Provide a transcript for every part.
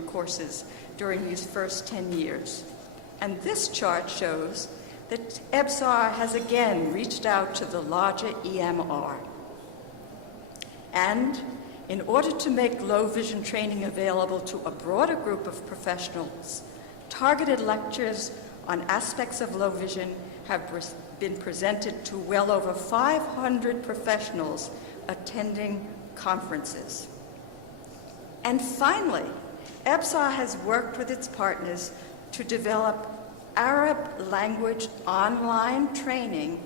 courses during these first 10 years. And this chart shows that IBSAR has again reached out to the larger EMR. And in order to make low vision training available to a broader group of professionals, targeted lectures on aspects of low vision have been presented to well over 500 professionals attending conferences. And finally, IBSAR has worked with its partners to develop Arab language online training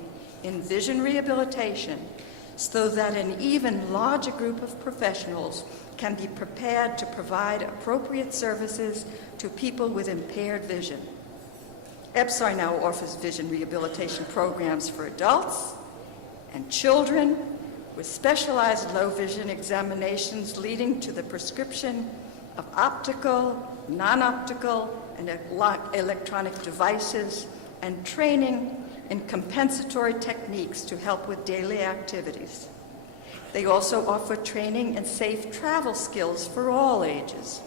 in vision rehabilitation so that an even larger group of professionals can be prepared to provide appropriate services to people with impaired vision. IBSAR now offers vision rehabilitation programs for adults and children with specialized low vision examinations leading to the prescription of optical, non-optical, and electronic devices, and training in compensatory techniques to help with daily activities. They also offer training in safe travel skills for all ages.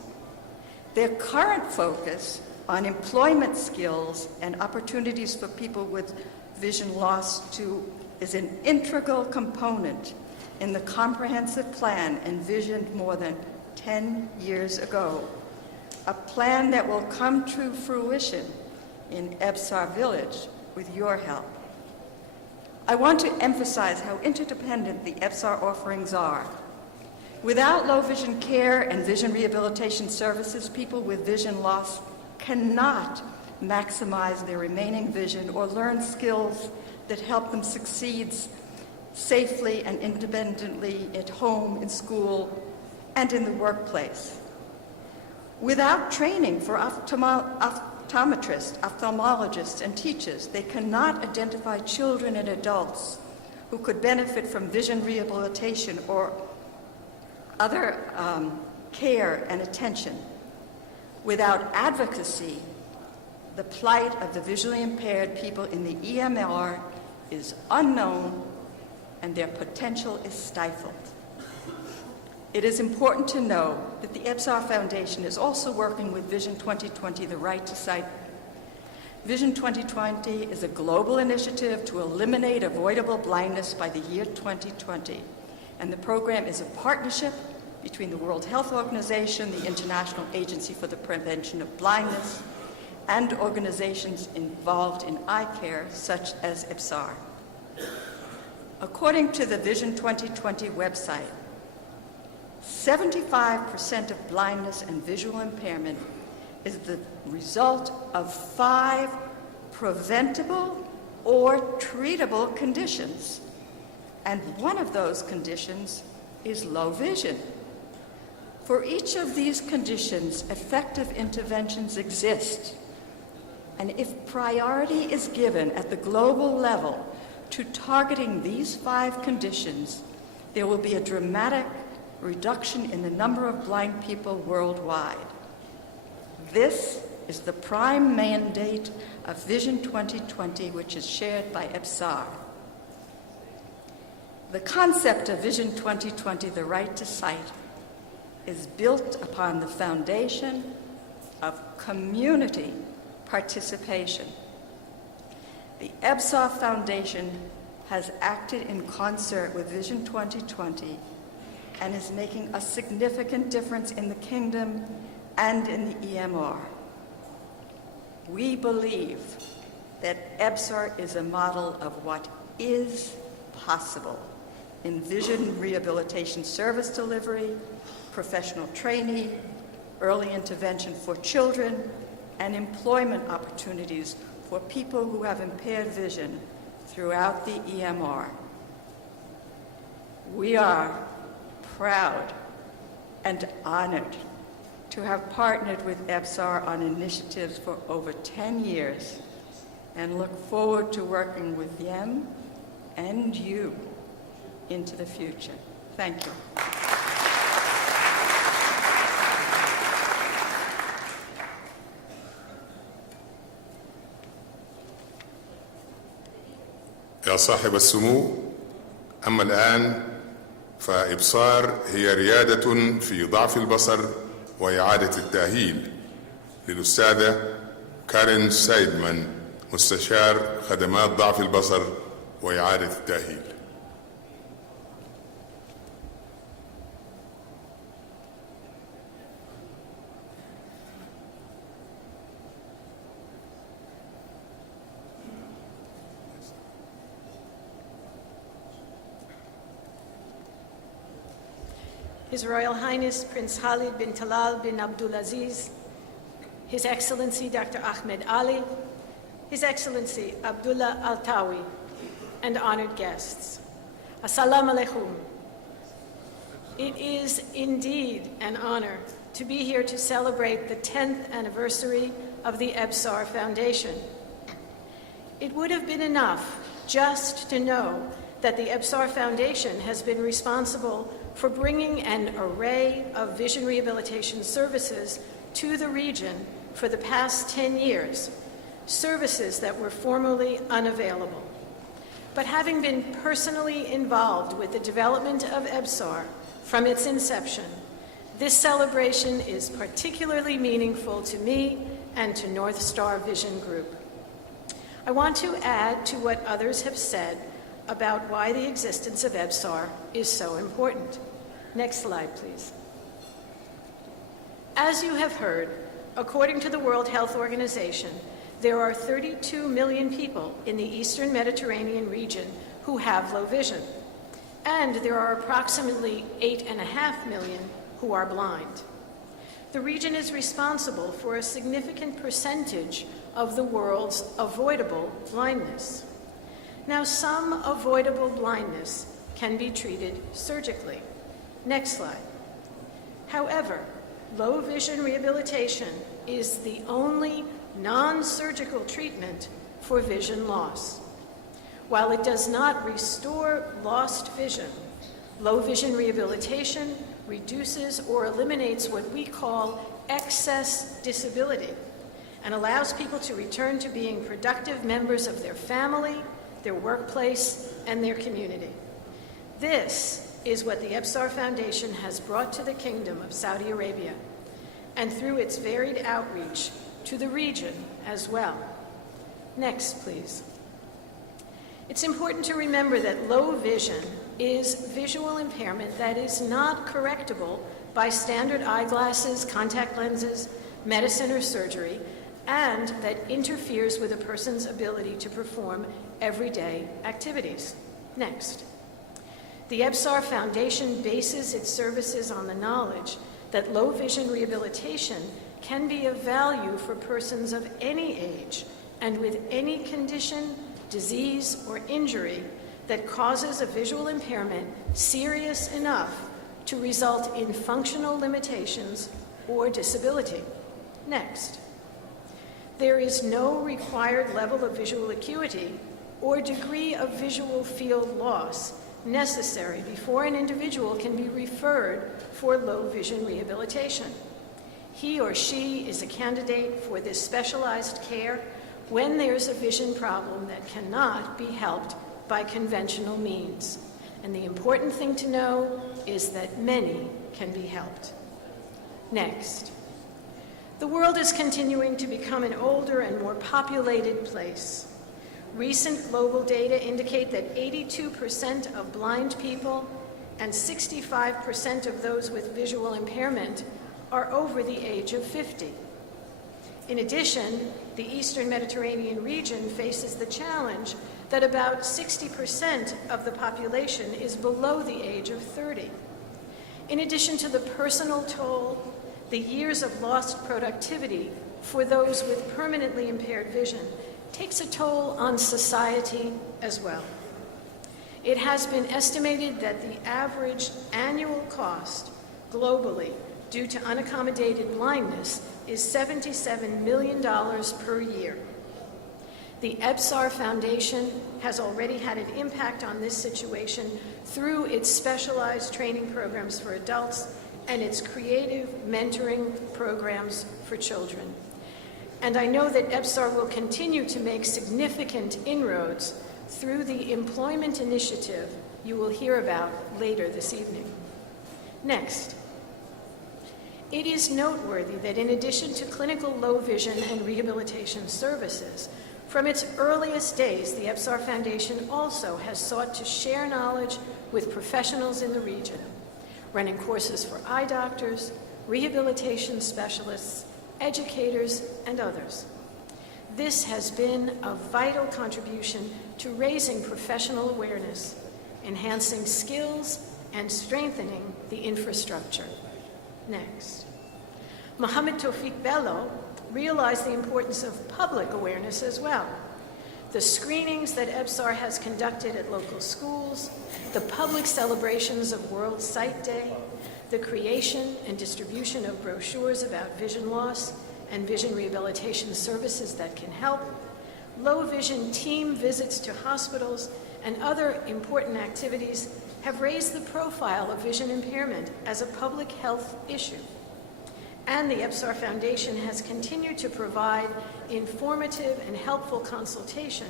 Their current focus on employment skills and opportunities for people with vision loss is an integral component in the comprehensive plan envisioned more than 10 years ago, a plan that will come to fruition in IBSAR Village with your help. I want to emphasize how interdependent the IBSAR offerings are. Without low vision care and vision rehabilitation services, people with vision loss cannot maximize their remaining vision or learn skills that help them succeed safely and independently at home, in school, and in the workplace. Without training for optometrists, ophthalmologists, and teachers, they cannot identify children and adults who could benefit from vision rehabilitation or other care and attention. Without advocacy, the plight of the visually impaired people in the EMR is unknown and their potential is stifled. It is important to know that the IBSAR Foundation is also working with Vision 2020, the Right to Sight. Vision 2020 is a global initiative to eliminate avoidable blindness by the year 2020. And the program is a partnership between the World Health Organization, the International Agency for the Prevention of Blindness, and organizations involved in eye care, such as IBSAR. According to the Vision 2020 website, 75% of blindness and visual impairment is the result of 5 preventable or treatable conditions. And one of those conditions is low vision. For each of these conditions, effective interventions exist. And if priority is given at the global level to targeting these 5 conditions, there will be a dramatic reduction in the number of blind people worldwide. This is the prime mandate of Vision 2020, which is shared by IBSAR. The concept of Vision 2020, the Right to Sight, is built upon the foundation of community participation. The IBSAR Foundation has acted in concert with Vision 2020 and is making a significant difference in the kingdom and in the EMR. We believe that IBSAR is a model of what is possible in vision rehabilitation service delivery, professional training, early intervention for children, and employment opportunities for people who have impaired vision throughout the EMR. We are proud and honored to have partnered with IBSAR on initiatives for over 10 years and look forward to working with them and you into the future. Thank you. يا صاحب السمو، أما الآن فإبصار هي ريادة في ضعف البصر وإعادة التأهيل للأستاذة كارين سايدمان مستشار خدمات ضعف البصر وإعادة التأهيل. His Royal Highness Prince Khalid bin Talal bin Abdulaziz, His Excellency Dr. Ahmed Ali, His Excellency Abdullah Al-Tawi, and honored guests. Assalamu alaikum. It is indeed an honor to be here to celebrate the 10th anniversary of the Ibsar Foundation. It would have been enough just to know that the Ibsar Foundation has been responsible for bringing an array of vision rehabilitation services to the region for the past 10 years, services that were formerly unavailable. But having been personally involved with the development of Ibsar from its inception, this celebration is particularly meaningful to me and to North Star Vision Group. I want to add to what others have said about why the existence of Ibsar is so important. Next slide, please. As you have heard, according to the World Health Organization, there are 32 million people in the Eastern Mediterranean region who have low vision, and there are approximately 8.5 million who are blind. The region is responsible for a significant percentage of the world's avoidable blindness. Now, some avoidable blindness can be treated surgically. Next slide. However, low vision rehabilitation is the only non-surgical treatment for vision loss. While it does not restore lost vision, low vision rehabilitation reduces or eliminates what we call excess disability and allows people to return to being productive members of their family, their workplace, and their community. This is what the Ibsar Foundation has brought to the Kingdom of Saudi Arabia, and through its varied outreach to the region as well. Next, please. It's important to remember that low vision is visual impairment that is not correctable by standard eyeglasses, contact lenses, medicine, or surgery, and that interferes with a person's ability to perform everyday activities. Next. The Ibsar Foundation bases its services on the knowledge that low vision rehabilitation can be of value for persons of any age and with any condition, disease, or injury that causes a visual impairment serious enough to result in functional limitations or disability. Next. There is no required level of visual acuity or degree of visual field loss necessary before an individual can be referred for low vision rehabilitation. He or she is a candidate for this specialized care when there's a vision problem that cannot be helped by conventional means. And the important thing to know is that many can be helped. Next. The world is continuing to become an older and more populated place. Recent global data indicate that 82% of blind people and 65% of those with visual impairment are over the age of 50. In addition, the Eastern Mediterranean region faces the challenge that about 60% of the population is below the age of 30. In addition to the personal toll, the years of lost productivity for those with permanently impaired vision takes a toll on society as well. It has been estimated that the average annual cost globally due to unaccommodated blindness is $77 million per year. The Ibsar Foundation has already had an impact on this situation through its specialized training programs for adults and its creative mentoring programs for children. And I know that Ibsar will continue to make significant inroads through the employment initiative you will hear about later this evening. Next. It is noteworthy that in addition to clinical low vision and rehabilitation services, from its earliest days, the EBSAR Foundation also has sought to share knowledge with professionals in the region, running courses for eye doctors, rehabilitation specialists, educators, and others. This has been a vital contribution to raising professional awareness, enhancing skills, and strengthening the infrastructure. Next. Mohammed Tawfiq Bello realized the importance of public awareness as well. The screenings that EBSAR has conducted at local schools, the public celebrations of World Sight Day, the creation and distribution of brochures about vision loss and vision rehabilitation services that can help, low vision team visits to hospitals, and other important activities have raised the profile of vision impairment as a public health issue. And the EBSAR Foundation has continued to provide informative and helpful consultation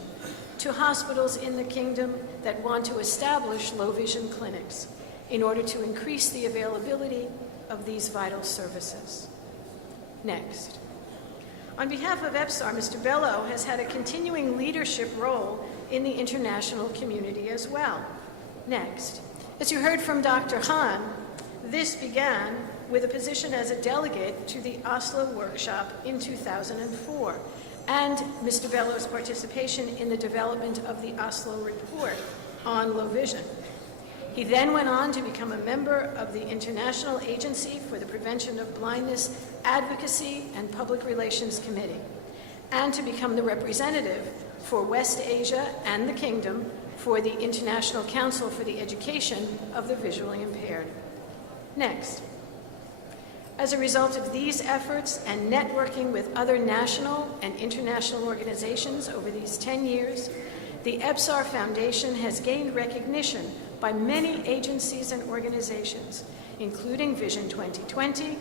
to hospitals in the Kingdom that want to establish low vision clinics in order to increase the availability of these vital services. Next. On behalf of EBSAR, Mr. Bello has had a continuing leadership role in the international community as well. Next. As you heard from Dr. Khan, this began with a position as a delegate to the Oslo workshop in 2004, and Mr. Bello's participation in the development of the Oslo report on low vision. He then went on to become a member of the International Agency for the Prevention of Blindness Advocacy and Public Relations Committee, and to become the representative for West Asia and the Kingdom for the International Council for the Education of the Visually Impaired. Next. As a result of these efforts and networking with other national and international organizations over these 10 years, the EBSAR Foundation has gained recognition by many agencies and organizations, including Vision 2020,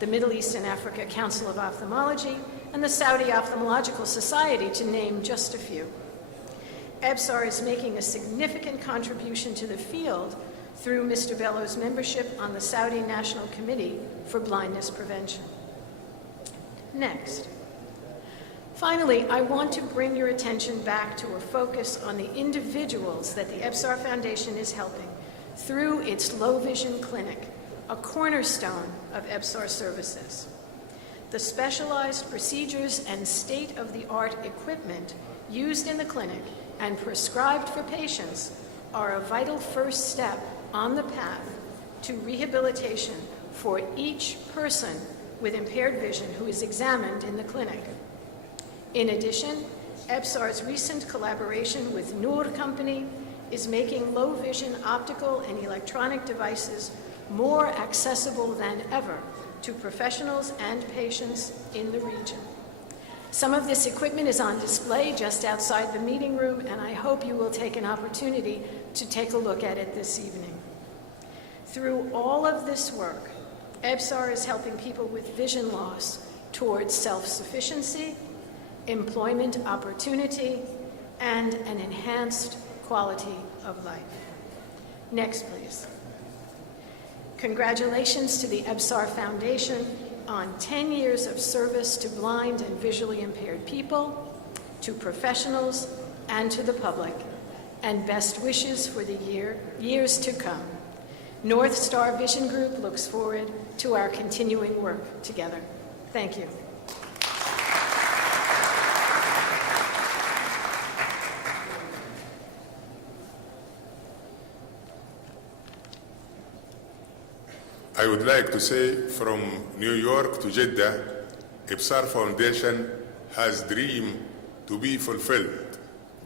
the Middle East and Africa Council of Ophthalmology, and the Saudi Ophthalmological Society, to name just a few. EBSAR is making a significant contribution to the field through Mr. Bello's membership on the Saudi National Committee for Blindness Prevention. Next. Finally, I want to bring your attention back to a focus on the individuals that the EBSAR Foundation is helping through its low vision clinic, a cornerstone of EBSAR services. The specialized procedures and state-of-the-art equipment used in the clinic and prescribed for patients are a vital first step on the path to rehabilitation for each person with impaired vision who is examined in the clinic. In addition, EBSAR's recent collaboration with Noor Company is making low vision optical and electronic devices more accessible than ever to professionals and patients in the region. Some of this equipment is on display just outside the meeting room, and I hope you will take an opportunity to take a look at it this evening. Through all of this work, EBSAR is helping people with vision loss towards self-sufficiency, employment opportunity, and an enhanced quality of life. Next, please. Congratulations to the EBSAR Foundation on 10 years of service to blind and visually impaired people, to professionals, and to the public, and best wishes for the years to come. North Star Vision Group looks forward to our continuing work together. Thank you. I would like to say from New York to Jeddah, IBSAR Foundation has dream to be fulfilled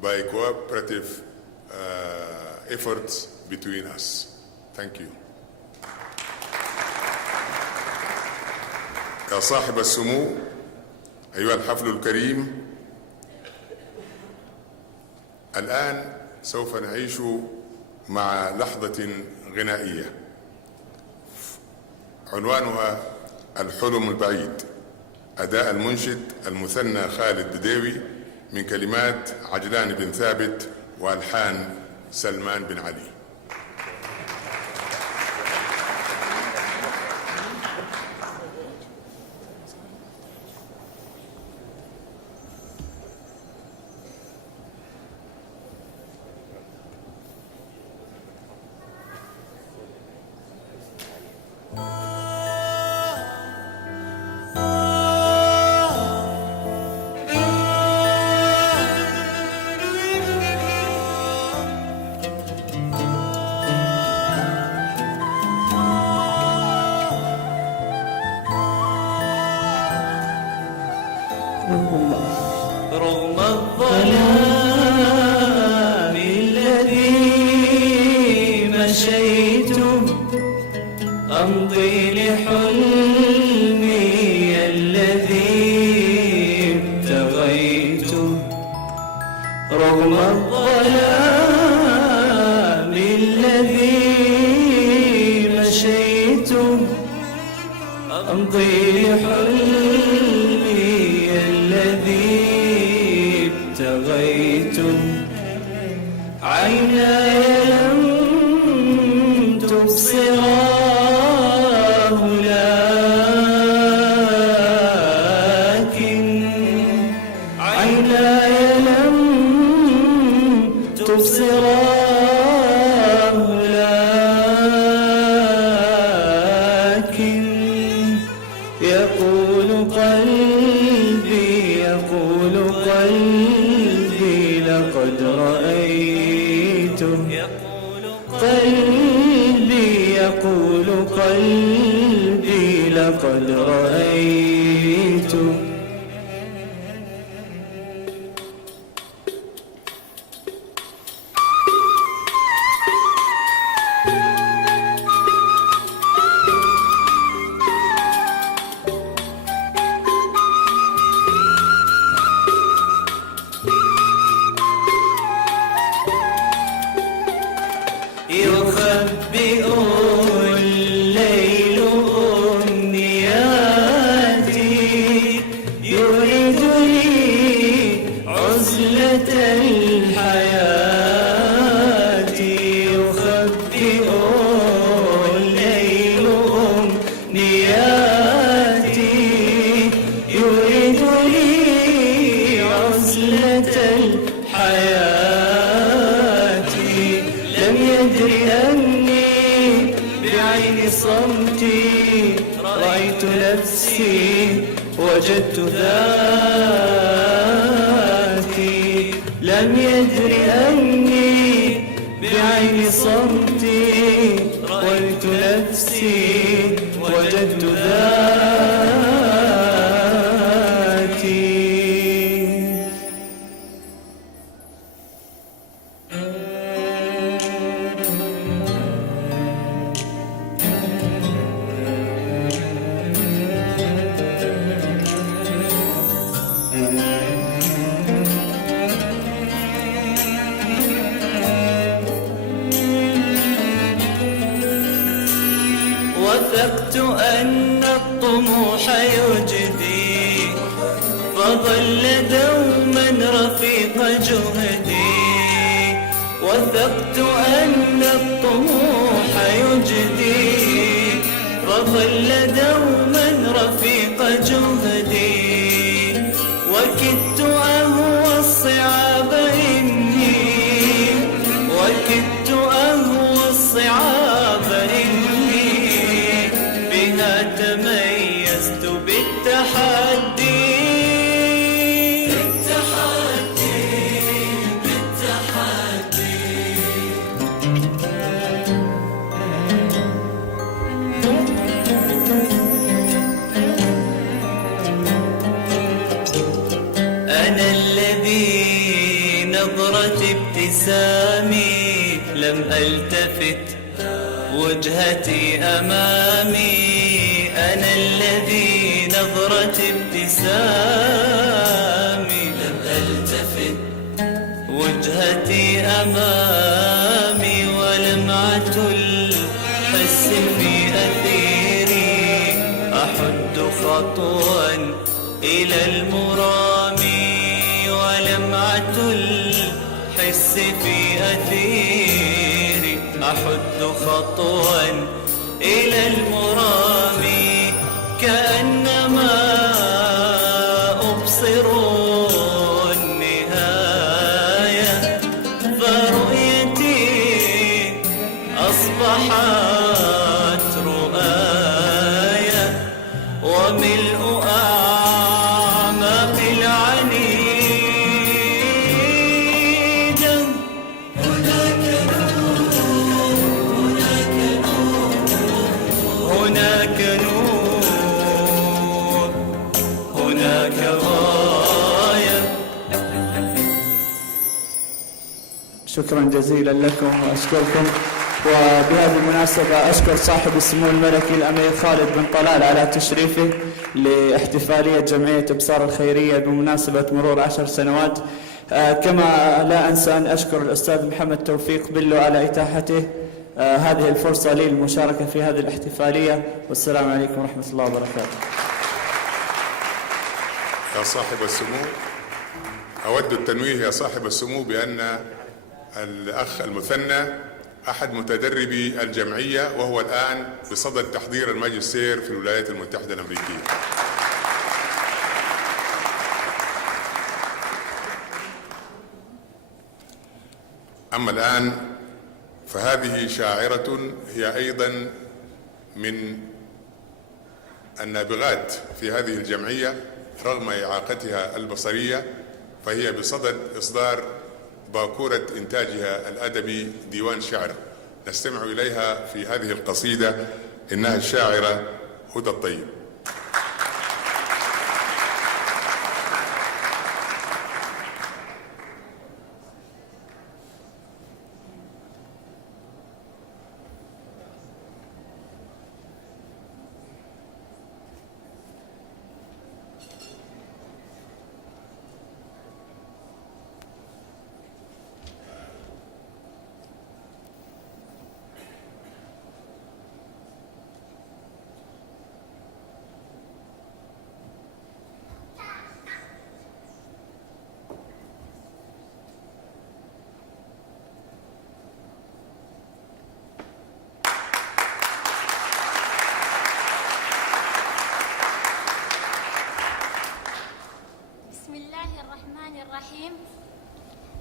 by cooperative efforts between us. Thank you. يا صاحب السمو أيها الحفل الكريم، الآن سوف نعيش مع لحظة غنائية عنوانها الحلم البعيد، أداء المنشد المثنى خالد بديوي من كلمات عجلان بن ثابت وألحان سلمان بن علي. رغم الظلام الذي مشيته أمضي لحلمي الذي ابتغيته رغم الظلام الذي مشيته أمضي لحلمي الذي ابتغيته عيناي لم تبصراه لكن عيناي لم تبصراه لكن يقول قلبي لقد رأيته يقول قلبي لقد رأيته يخبئ الليل أمنياتي يريد لي عزلة الحياة يخبئ الليل أمنياتي يريد لي عزلة الحياة لم يدري أني بعين صمتي رأيت نفسي وجدت ذاتي لم يدري أني بعين صمتي رأيت نفسي وجدت ذاتي وثقت أن الطموح يجدي فظل دوما رفيق جهدي وثقت أن الطموح يجدي فظل دوما رفيق جهدي وكدت أهوى الصعاب وكدت أهوى الصعاب بها تميزت بالتحدي أنا الذي نظرة ابتسامي لم ألتفت وجهتي أمامي أنا الذي نظرة ابتسامي لم ألتفت وجهتي أمامي ولمعة الحس في أثيري أحد خطوا إلى المرامي ولمعة الحس في أثيري أحد خطوا إلى المرامي كأنما أبصر النهاية فرؤيتي أصبحت رؤايا وملء أعماق العنيد هناك نور هناك غار شكرا جزيلا لكم وأشكركم. وبهذه المناسبة أشكر صاحب السمو الملكي الأمير خالد بن طلال على تشريفه لاحتفالية جمعية إبصار الخيرية بمناسبة مرور 10 سنوات. كما لا أنسى أن أشكر الأستاذ محمد توفيق بلو على إتاحته هذه الفرصة لي للمشاركة في هذه الاحتفالية. والسلام عليكم ورحمة الله وبركاته. يا صاحب السمو، أود التنويه يا صاحب السمو بأن الأخ المثنى أحد متدربي الجمعية، وهو الآن بصدد تحضير الماجستير في الولايات المتحدة الأمريكية. أما الآن فهذه شاعرة هي أيضا من النابغات في هذه الجمعية رغم إعاقتها البصرية، فهي بصدد إصدار باكورة إنتاجها الأدبي ديوان شعر نستمع إليها في هذه القصيدة. إنها الشاعرة هدى الطيب.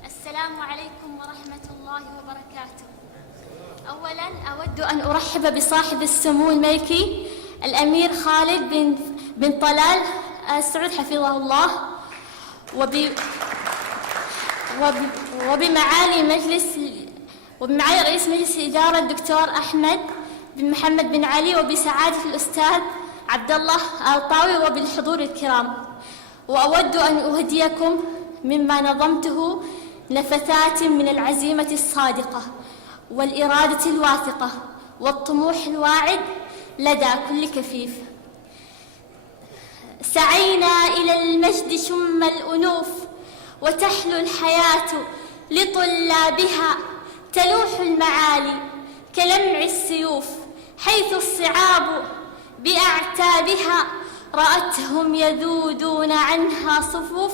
السلام عليكم ورحمة الله وبركاته. أولاً أود أن أرحب بصاحب السمو الملكي الأمير خالد بن طلال السعود حفظه الله، وبمعالي رئيس مجلس الإدارة الدكتور أحمد بن محمد بن علي، وبسعادة الأستاذ عبد الله الطاوي، وبالحضور الكرام. وأود أن أهديكم مما نظمته نفثات من العزيمة الصادقة والإرادة الواثقة والطموح الواعد لدى كل كفيف. سعينا إلى المجد شم الأنوف، وتحلو الحياة لطلابها، تلوح المعالي كلمع السيوف، حيث الصعاب بأعتابها رأتهم يذودون عنها صفوف،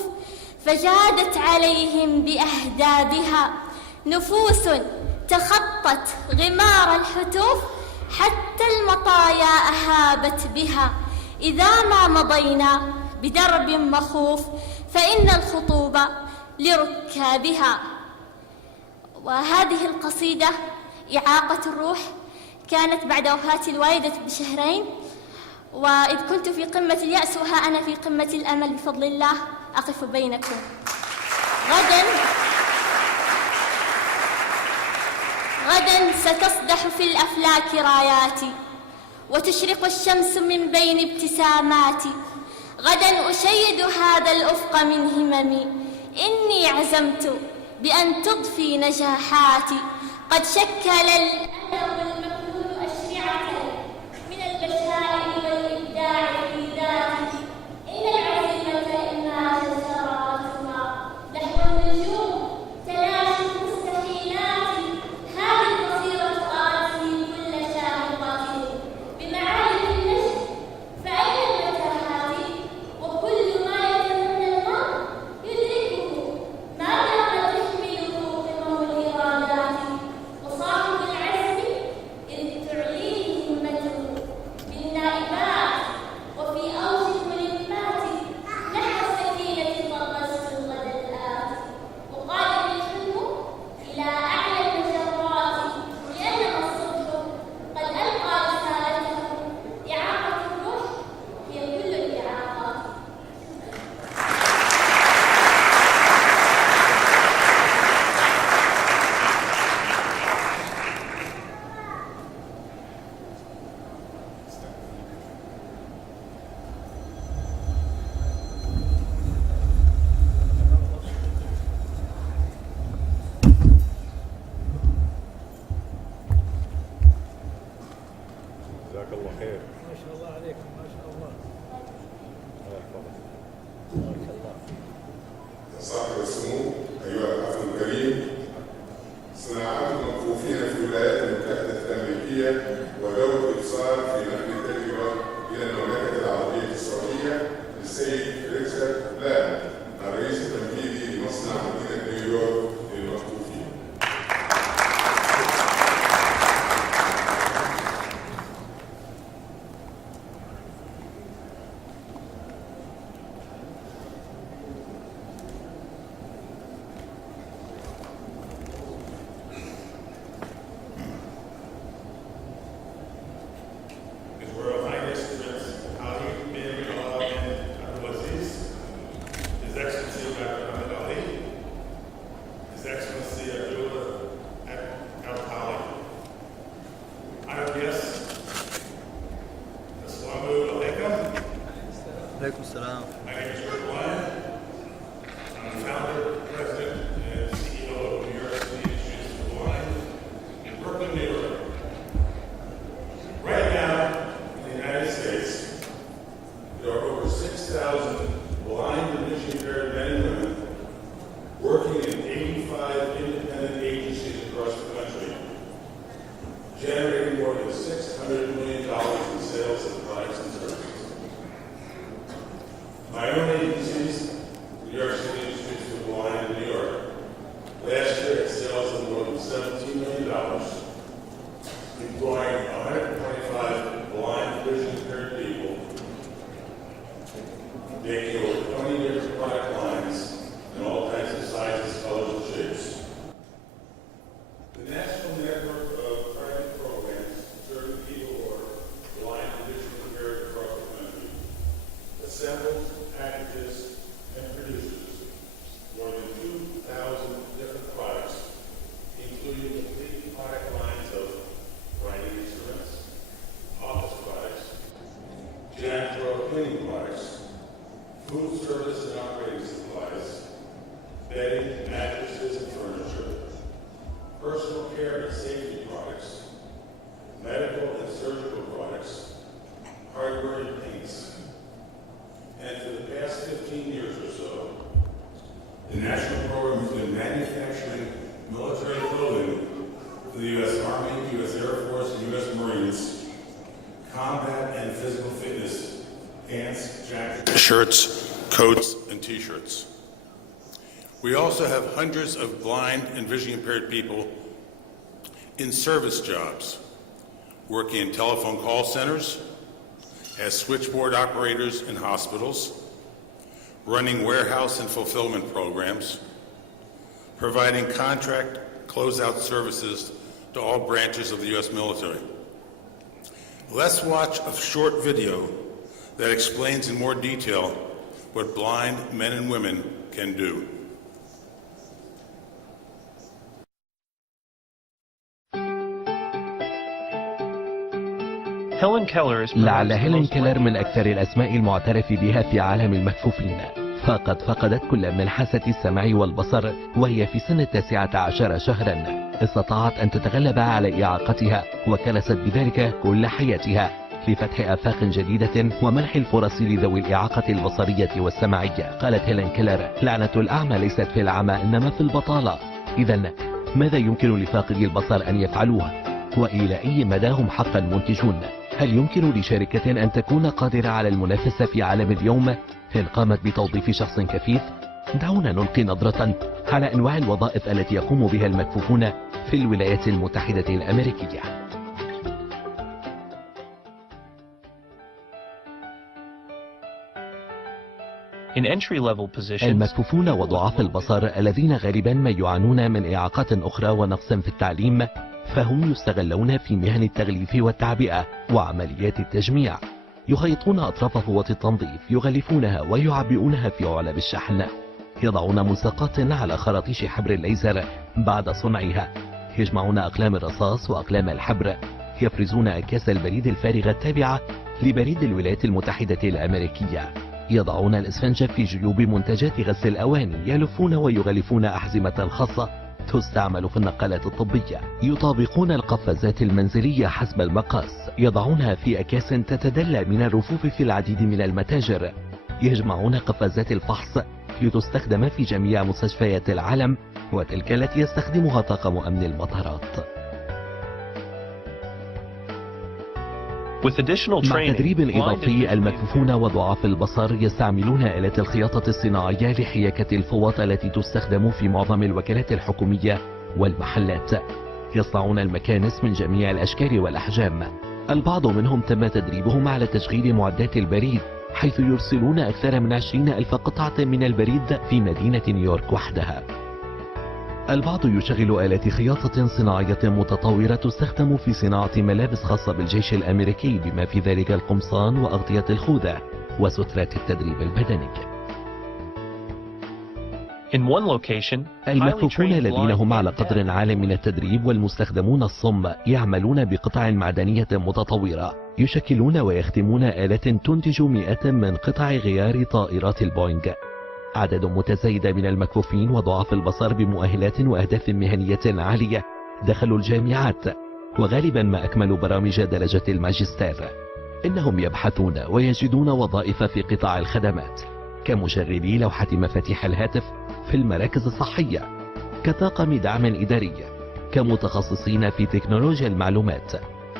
فجادت عليهم بأهدابها نفوس تخطت غمار الحتوف، حتى المطايا أهابت بها. إذا ما مضينا بدرب مخوف، فإن الخطوب لركابها. وهذه القصيدة إعاقة الروح كانت بعد وفاة الوالدة بشهرين، وإذ كنت في قمة اليأس وها أنا في قمة الأمل بفضل الله أقف بينكم. غدا ستصدح في الأفلاك راياتي، وتشرق الشمس من بين ابتساماتي. غدا أشيد هذا الأفق من هممي، إني عزمت بأن تضفي نجاحاتي. قد شكل الأدب المكنون أشرعة من البشائر والإبداع في ذاتي. إن العزيمة إنها شجراتنا نحو النجوم تلاشي المستحيلات. هذه البصيرة آتي كل شاهقة بمعالم النجم، فأين المتاهات؟ وكل ما يتمنى المرء يدركه ما دام تحمله قمم الإرادات. وصاحب العزم My name is Rick Lyon. I'm the founder, president, and CEO of New York City Institute for the Blind in Brooklyn, New York. Right now, in the United States, there are over 6,000 blind and vision-impaired men and women working in 85 independent agencies across the country, generating more than $600 million in sales of products and services. My own agencies, New York City Institute for the Blind in New York, last year had sales of more than $17 million, employing 125 blind and vision-impaired people, making over 20 different product lines in all kinds of sizes, colors, and shapes. The National Network of Private Programs serving people who are blind and visually impaired across the country assembles, packages, and produces more than 2,000 different products, including complete product lines of writing instruments, office products, janitorial cleaning products, food service and operating supplies, bedding, mattresses, and furniture, personal care and safety products, medical and surgical products, hardware and paints. And for the past 15 years or so, the national program has been manufacturing military clothing for the U.S. Army, U.S. Air Force, and U.S. Marines, combat and physical fitness pants, jackets, shirts, coats, and t-shirts. We also have hundreds of blind and vision impaired people in service jobs, working in telephone call centers, as switchboard operators in hospitals, running warehouse and fulfillment programs, providing contract closeout services to all branches of the U.S. military. Let's watch a short video that explains in more detail what blind men and women can do. لعل هيلين كيلر من أكثر الأسماء المعترف بها في عالم المكفوفين، فقد فقدت كل من حاسة السمع والبصر وهي في سن 19 شهرا. استطاعت أن تتغلب على إعاقتها وكرست بذلك كل حياتها لفتح آفاق جديدة ومنح الفرص لذوي الإعاقة البصرية والسمعية. قالت هيلين كيلر: لعنة الأعمى ليست في العمى إنما في البطالة. إذن ماذا يمكن لفاقدي البصر أن يفعلوه؟ وإلى أي مدى هم حقا منتجون؟ هل يمكن لشركة أن تكون قادرة على المنافسة في عالم اليوم إن قامت بتوظيف شخص كفيف؟ دعونا نلقي نظرة على أنواع الوظائف التي يقوم بها المكفوفون في الولايات المتحدة الأمريكية. المكفوفون وضعاف البصر الذين غالبا ما يعانون من إعاقات أخرى ونقص في التعليم، فهم يستغلون في مهن التغليف والتعبئة وعمليات التجميع. يخيطون أطراف فوط التنظيف، يغلفونها ويعبئونها في علب الشحن، يضعون ملصقات على خراطيش حبر الليزر بعد صنعها، يجمعون أقلام الرصاص وأقلام الحبر، يفرزون أكياس البريد الفارغة التابعة لبريد الولايات المتحدة الأمريكية، يضعون الإسفنج في جيوب منتجات غسل الأواني، يلفون ويغلفون أحزمة خاصة تستعمل في النقالات الطبية، يطابقون القفازات المنزلية حسب المقاس، يضعونها في أكياس تتدلى من الرفوف في العديد من المتاجر، يجمعون قفازات الفحص لتستخدم في جميع مستشفيات العالم وتلك التي يستخدمها طاقم أمن المطارات. مع تدريب إضافي، المكفوفون وضعاف البصر يستعملون آلات الخياطة الصناعية لحياكة الفوط التي تستخدم في معظم الوكالات الحكومية والمحلات. يصنعون المكانس من جميع الأشكال والأحجام. البعض منهم تم تدريبهم على تشغيل معدات البريد، حيث يرسلون أكثر من 20,000 قطعة من البريد في مدينة نيويورك وحدها. البعض يشغل آلات خياطة صناعية متطورة تستخدم في صناعة ملابس خاصة بالجيش الأمريكي، بما في ذلك القمصان وأغطية الخوذة وسترات التدريب البدني. In one location, highly المكفوفون trained الذين blind هم على and قدر deaf عال من التدريب والمستخدمون الصم يعملون بقطع معدنية متطورة، يشكلون ويخدمون آلات تنتج مئات من قطع غيار طائرات البوينغ. عدد متزايد من المكفوفين وضعاف البصر بمؤهلات وأهداف مهنية عالية دخلوا الجامعات، وغالبا ما أكملوا برامج درجة الماجستير. إنهم يبحثون ويجدون وظائف في قطاع الخدمات كمشغلي لوحة مفاتيح الهاتف في المراكز الصحية، كطاقم دعم إداري، كمتخصصين في تكنولوجيا المعلومات،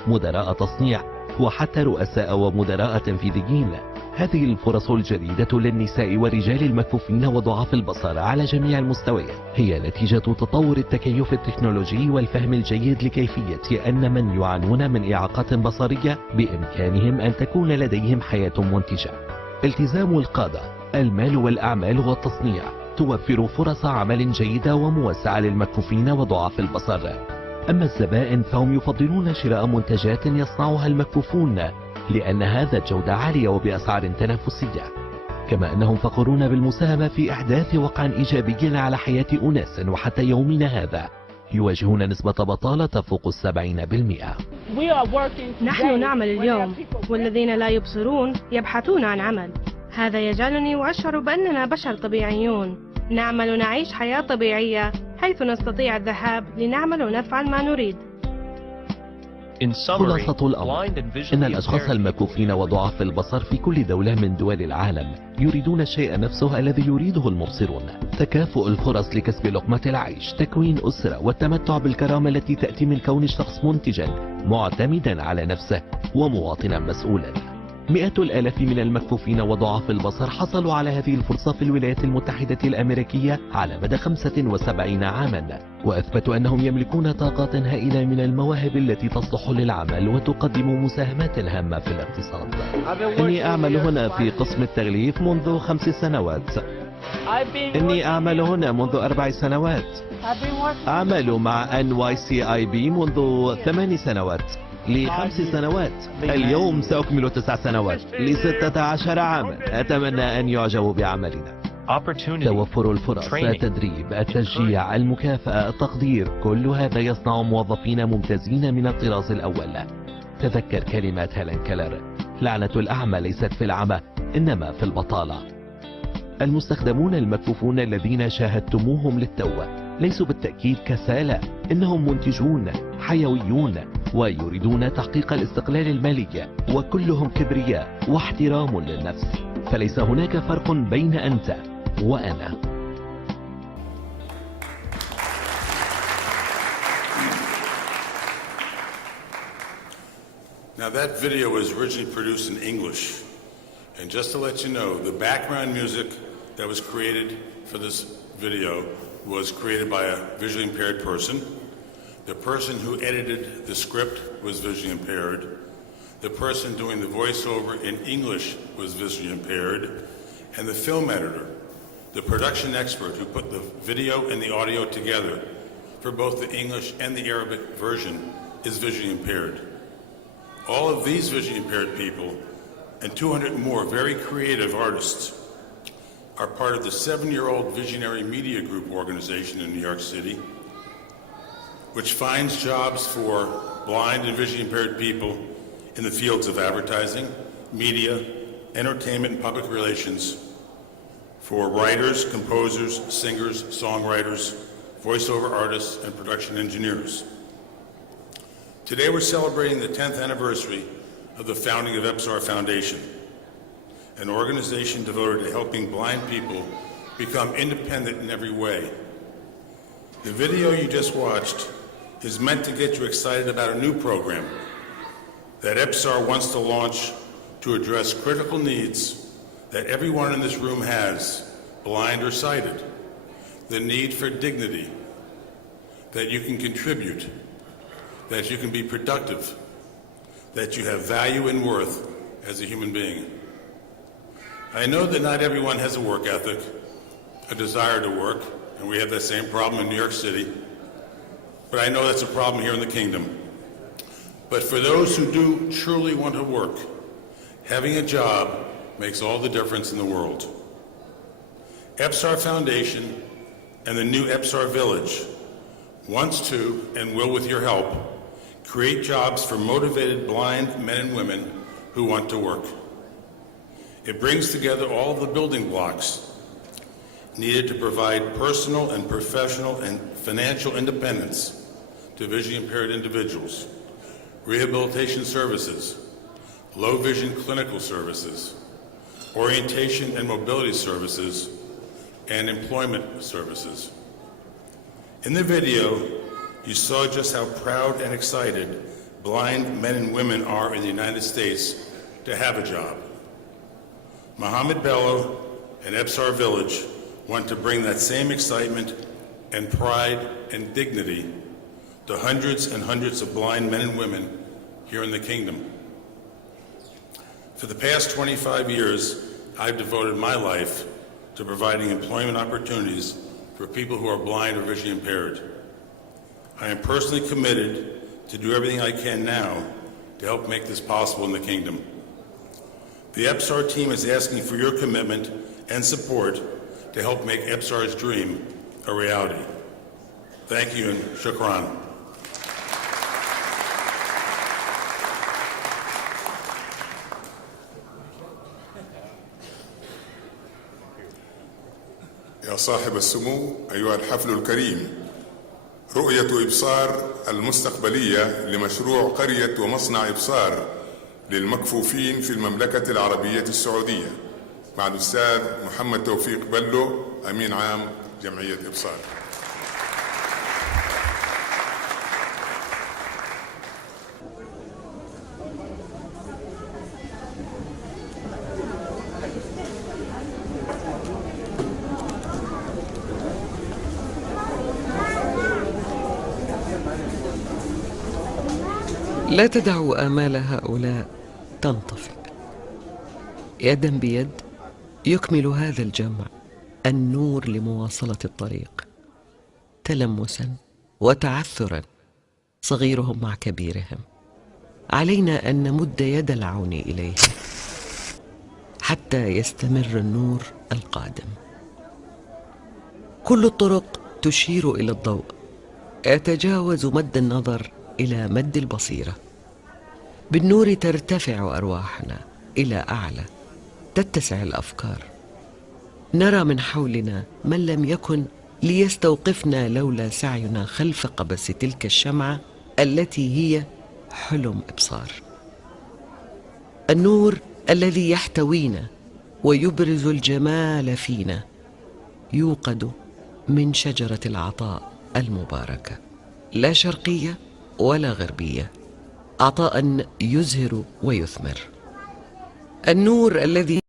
مدراء تصنيع، وحتى رؤساء ومدراء تنفيذيين. هذه الفرص الجديدة للنساء والرجال المكفوفين وضعاف البصر على جميع المستويات هي نتيجة تطور التكيف التكنولوجي والفهم الجيد لكيفية أن من يعانون من إعاقات بصرية بإمكانهم أن تكون لديهم حياة منتجة. التزام القادة، المال والأعمال والتصنيع توفر فرص عمل جيدة وموسعة للمكفوفين وضعاف البصر. أما الزبائن فهم يفضلون شراء منتجات يصنعها المكفوفون لأن هذا الجودة عالية وبأسعار تنافسية، كما أنهم فخورون بالمساهمة في إحداث وقع إيجابي على حياة أناس وحتى يومنا هذا يواجهون نسبة بطالة تفوق 70%. نحن نعمل اليوم والذين لا يبصرون يبحثون عن عمل. هذا يجعلني أشعر بأننا بشر طبيعيون نعمل ونعيش حياة طبيعية حيث نستطيع الذهاب لنعمل ونفعل ما نريد. خلاصة الأمر إن الأشخاص المكفوفين وضعاف البصر في كل دولة من دول العالم يريدون الشيء نفسه الذي يريده المبصرون: تكافؤ الفرص لكسب لقمة العيش، تكوين أسرة، والتمتع بالكرامة التي تأتي من كون الشخص منتجا معتمدا على نفسه ومواطنا مسؤولا. مئات الآلاف من المكفوفين وضعاف البصر حصلوا على هذه الفرصة في الولايات المتحدة الأمريكية على مدى 75 عاما، وأثبتوا أنهم يملكون طاقات هائلة من المواهب التي تصلح للعمل وتقدم مساهمات هامة في الاقتصاد. إني أعمل هنا في قسم التغليف منذ 5 سنوات. إني أعمل هنا منذ 4 سنوات. أعمل مع NYCIB منذ 8 سنوات. لي 5 سنوات. اليوم سأكمل 9 سنوات. لي 16 عاما. أتمنى أن يعجبوا بعملنا. توفر الفرص، التدريب، التشجيع، المكافأة، التقدير، كل هذا يصنع موظفين ممتازين من الطراز الأول. تذكر كلمات هيلين كيلر: لعنة الأعمى ليست في العمى إنما في البطالة. المستخدمون المكفوفون الذين شاهدتموهم للتو ليسوا بالتأكيد كسالى، إنهم منتجون حيويون ويريدون تحقيق الاستقلال المالي، وكلهم كبرياء واحترام للنفس، فليس هناك فرق بين أنت وأنا. Now that video was originally produced in English, and just to let you know, the background music that was created for this video was created by a visually impaired person. The person who edited the script was visually impaired. The person doing the voiceover in English was visually impaired. And the film editor, the production expert who put the video and the audio together for both the English and the Arabic version is visually impaired. All of these visually impaired people and 200 more very creative artists are part of the 7-year-old Visionary Media Group organization in New York City, which finds jobs for blind and visually impaired people in the fields of advertising, media, entertainment, and public relations, for writers, composers, singers, songwriters, voiceover artists, and production engineers. Today we're celebrating the 10th anniversary of the founding of Ibصار Foundation, an organization devoted to helping blind people become independent in every way. The video you just watched is meant to get you excited about a new program that Ibصar wants to launch to address critical needs that everyone in this room has, blind or sighted. The need for dignity, that you can contribute, that you can be productive, that you have value and worth as a human being. I know that not everyone has a work ethic, a desire to work, and we have that same problem in New York City, but I know that's a problem here in the kingdom. But for those who do truly want to work, having a job makes all the difference in the world. Ibصar Foundation and the new Ibصار village wants to, and will with your help, create jobs for motivated blind men and women who want to work. It brings together all of the building blocks needed to provide personal and professional and financial independence to visually impaired individuals, rehabilitation services, low vision clinical services, orientation and mobility services, and employment services. In the video, you saw just how proud and excited blind men and women are in the United States to have a job. Mohammed Bello and Ibصار Village want to bring that same excitement and pride and dignity to hundreds and hundreds of blind men and women here in the kingdom. For the past 25 years, I've devoted my life to providing employment opportunities for people who are blind or visually impaired. I am personally committed to do everything I can now to help make this possible in the kingdom. The Ibصar team is asking for your commitment and support to help make Ibصar's dream a reality. Thank you and shukran. يا صاحب السمو أيها الحفل الكريم، رؤية إبصار المستقبلية لمشروع قرية ومصنع إبصار للمكفوفين في المملكة العربية السعودية مع الأستاذ محمد توفيق بلو أمين عام جمعية إبصار. لا تدعوا آمال هؤلاء تنطفئ. يدا بيد يكمل هذا الجمع النور لمواصلة الطريق، تلمسا وتعثرا صغيرهم مع كبيرهم. علينا أن نمد يد العون إليهم حتى يستمر النور القادم. كل الطرق تشير إلى الضوء، يتجاوز مد النظر إلى مد البصيرة. بالنور ترتفع أرواحنا إلى أعلى، تتسع الأفكار. نرى من حولنا من لم يكن ليستوقفنا لولا سعينا خلف قبس تلك الشمعة التي هي حلم إبصار. النور الذي يحتوينا ويبرز الجمال فينا يوقد من شجرة العطاء المباركة، لا شرقية ولا غربية، عطاء يزهر ويثمر. النور الذي